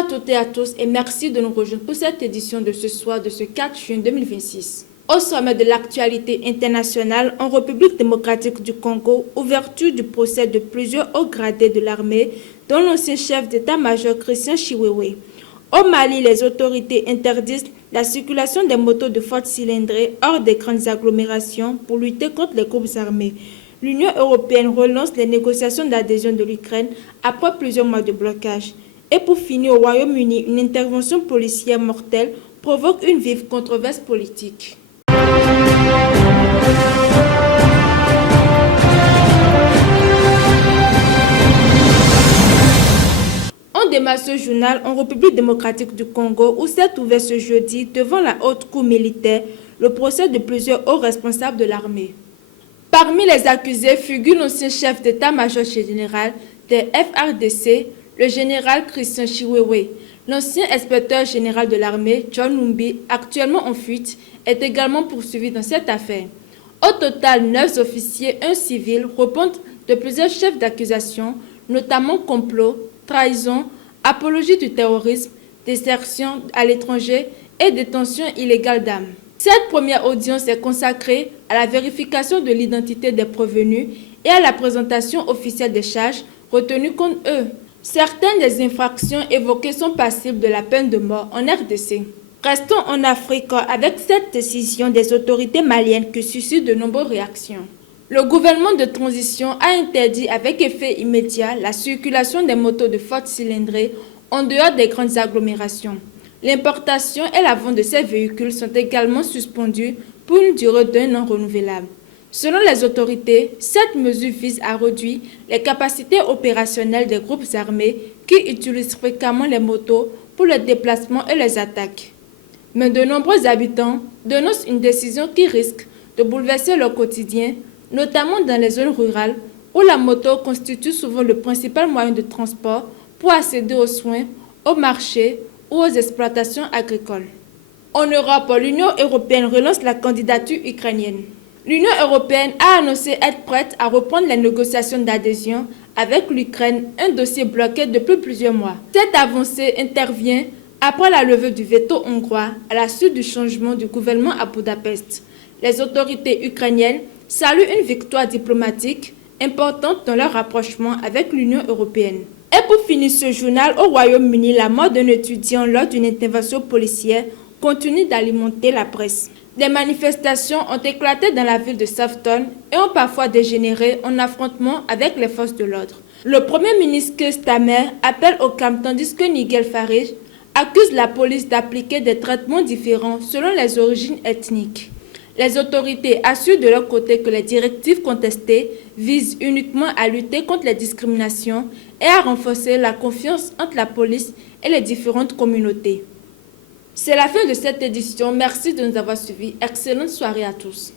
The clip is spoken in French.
à toutes et à tous et merci de nous rejoindre pour cette édition de ce soir de ce 4 juin 2026. Au sommet de l'actualité internationale, en République démocratique du Congo, ouverture du procès de plusieurs hauts gradés de l'armée, dont l'ancien chef d'état-major Christian Chiwewe. Au Mali, les autorités interdisent la circulation des motos de forte cylindrée hors des grandes agglomérations pour lutter contre les groupes armés. L'Union européenne relance les négociations d'adhésion de l'Ukraine après plusieurs mois de blocage. Et pour finir, au Royaume-Uni, une intervention policière mortelle provoque une vive controverse politique. On démarre ce journal en République démocratique du Congo où s'est ouvert ce jeudi devant la haute cour militaire le procès de plusieurs hauts responsables de l'armée. Parmi les accusés figure l'ancien chef d'état-major général des FARDC, le général Christian Chiwewe. L'ancien inspecteur général de l'armée, John Numbi, actuellement en fuite, est également poursuivi dans cette affaire. Au total, 9 officiers et un civil répondent de plusieurs chefs d'accusation, notamment complot, trahison, apologie du terrorisme, désertion à l'étranger et détention illégale d'armes. Cette première audience est consacrée à la vérification de l'identité des prévenus et à la présentation officielle des charges retenues contre eux. Certaines des infractions évoquées sont passibles de la peine de mort en RDC. Restons en Afrique avec cette décision des autorités maliennes qui suscite de nombreuses réactions. Le gouvernement de transition a interdit avec effet immédiat la circulation des motos de forte cylindrée en dehors des grandes agglomérations. L'importation et la vente de ces véhicules sont également suspendues pour une durée d'1 an renouvelable. Selon les autorités, cette mesure vise à réduire les capacités opérationnelles des groupes armés qui utilisent fréquemment les motos pour le déplacement et les attaques. Mais de nombreux habitants dénoncent une décision qui risque de bouleverser leur quotidien, notamment dans les zones rurales où la moto constitue souvent le principal moyen de transport pour accéder aux soins, au marché ou aux exploitations agricoles. En Europe, l'Union européenne relance la candidature ukrainienne. L'Union européenne a annoncé être prête à reprendre les négociations d'adhésion avec l'Ukraine, un dossier bloqué depuis plusieurs mois. Cette avancée intervient après la levée du veto hongrois à la suite du changement du gouvernement à Budapest. Les autorités ukrainiennes saluent une victoire diplomatique importante dans leur rapprochement avec l'Union européenne. Et pour finir ce journal, au Royaume-Uni, la mort d'un étudiant lors d'une intervention policière continue d'alimenter la presse. Des manifestations ont éclaté dans la ville de Southampton et ont parfois dégénéré en affrontement avec les forces de l'ordre. Le Premier ministre Keir Starmer appelle au calme tandis que Nigel Farage accuse la police d'appliquer des traitements différents selon les origines ethniques. Les autorités assurent de leur côté que les directives contestées visent uniquement à lutter contre les discriminations et à renforcer la confiance entre la police et les différentes communautés. C'est la fin de cette édition. Merci de nous avoir suivis. Excellente soirée à tous.